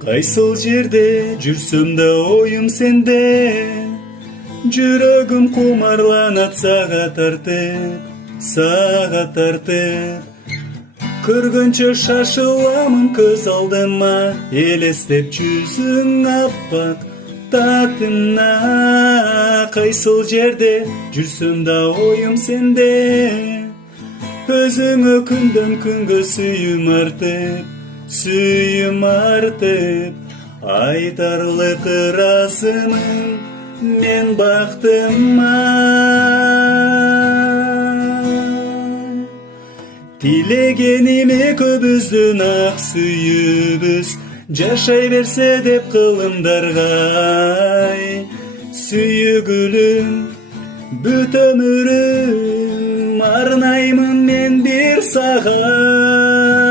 Кайсыл жерде жүрсөм да оюм сенде, жүрөгүм кумарланат сага тартып. Көргөнчө шашыламын көз алдыма, элестеп жүзүң аппак татымна. Кайсыл жерде жүрсөм да оюм сенде, өзүңө күндөн күнгө сүйүм артып, айтарлык ыраазымын мен бактыма. Тилегеним экөөбүздүн ак сүйүүбүз жашай берсе деп кылымдарга, сүйүгүлүм бүт өмүрүм арнаймын мен бир сага.